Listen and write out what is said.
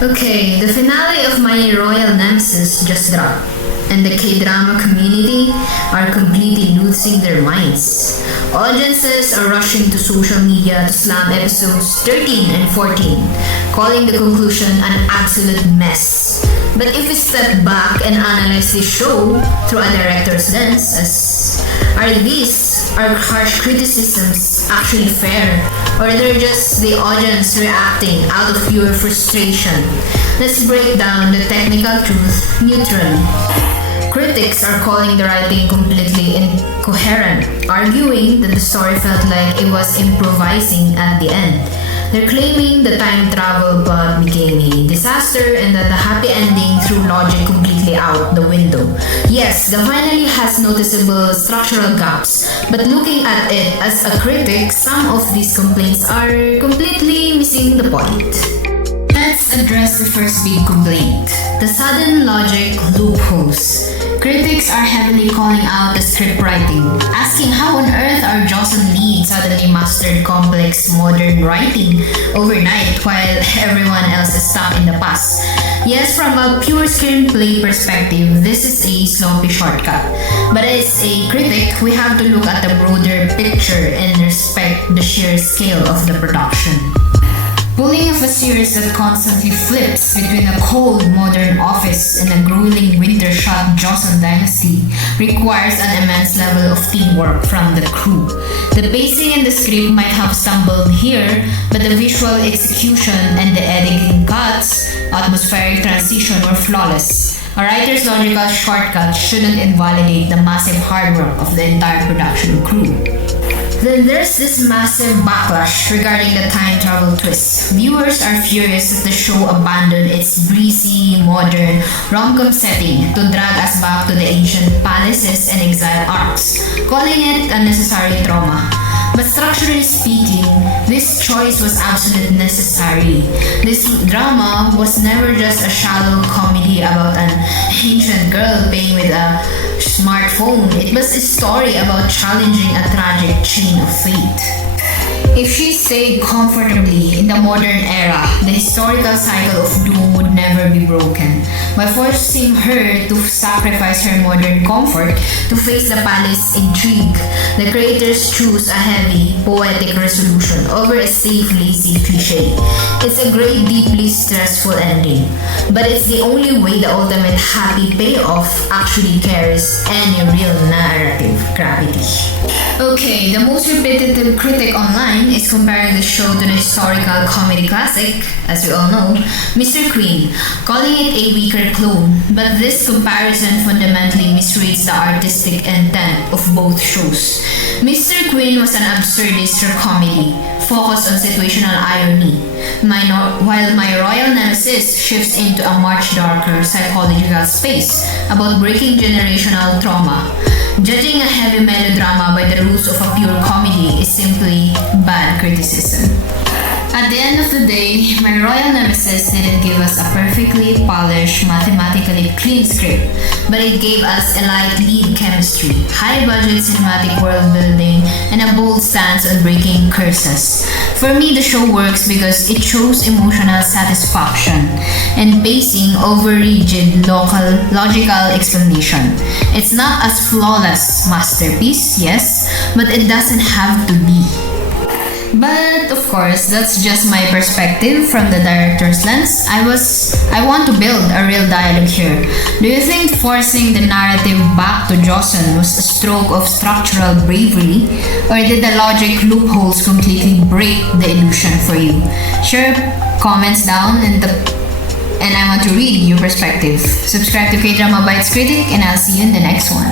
Okay, the finale of My Royal Nemesis just dropped, and the K-drama community are completely losing their minds. Audiences are rushing to social media to slam episodes 13 and 14, calling the conclusion an absolute mess. But if we step back and analyze the show through a director's lens, are harsh criticisms actually fair, or they're just the audience reacting out of pure frustration? Let's break down the technical truth neutrally. Critics are calling the writing completely incoherent, arguing that the story felt like it was improvising at the end. They're claiming the time travel plot became a disaster and that the happy ending threw logic completely out the window. Yes, the finale has noticeable structural gaps, but looking at it as a critic, some of these complaints are completely missing the point. Let's address the first big complaint, the sudden logic loopholes. Critics are heavily calling out the script writing, asking how on earth our Joseon lead suddenly mastered complex modern writing overnight while everyone else is stuck in the past. Yes, from a pure screenplay perspective, this is a sloppy shortcut. But as a critic, we have to look at the broader picture and respect the sheer scale of the production. Pulling off a series that constantly flips between a cold modern office and a grueling winter-shot Joseon dynasty requires an immense level of teamwork from the crew. The pacing and the script might have stumbled here, but the visual execution and the editing cuts, atmospheric transition were flawless. A writer's logical shortcut shouldn't invalidate the massive hard work of the entire production crew. Then there's this massive backlash regarding the time travel twist. Viewers are furious that the show abandoned its breezy, modern, rom-com setting to drag us back to the ancient palaces and exile arcs, calling it unnecessary trauma. But structurally speaking, this choice was absolutely necessary. This drama was never just a shallow comedy about an ancient girl playing with a smartphone. It was a story about challenging a tragic chain of fate. If she stayed comfortably in the modern era, the historical cycle of doom would never be broken. By forcing her to sacrifice her modern comfort to face the palace intrigue, the creators choose a heavy, poetic resolution over a safe, lazy cliche. It's a great, deeply stressful ending, but it's the only way the ultimate happy payoff actually carries any real narrative gravity. Okay, the most repetitive critic online is comparing the show to the historical comedy classic, as we all know, Mr. Queen, calling it a weaker clone. But this comparison fundamentally misreads the artistic intent of both shows. Mr. Queen was an absurdist comedy, focused on situational irony, while My Royal Nemesis shifts into a much darker psychological space about breaking generational trauma. Judging a heavy melodrama by the rules of a pure comedy is simply bad criticism. At the end of the day, My Royal Nemesis didn't give us a perfectly polished, mathematically clean script, but it gave us elite lead chemistry, high-budget cinematic world building, and a bold stance on breaking curses. For me, the show works because it shows emotional satisfaction and pacing over rigid, logical explanation. It's not a flawless masterpiece, yes, but it doesn't have to be. But of course, that's just my perspective from the director's lens. I want to build a real dialogue here. Do you think forcing the narrative back to Joseon was a stroke of structural bravery, or did the logic loopholes completely break the illusion for you? Share comments down and I want to read your perspective. Subscribe to K-dramabites critic, and I'll see you in the next one.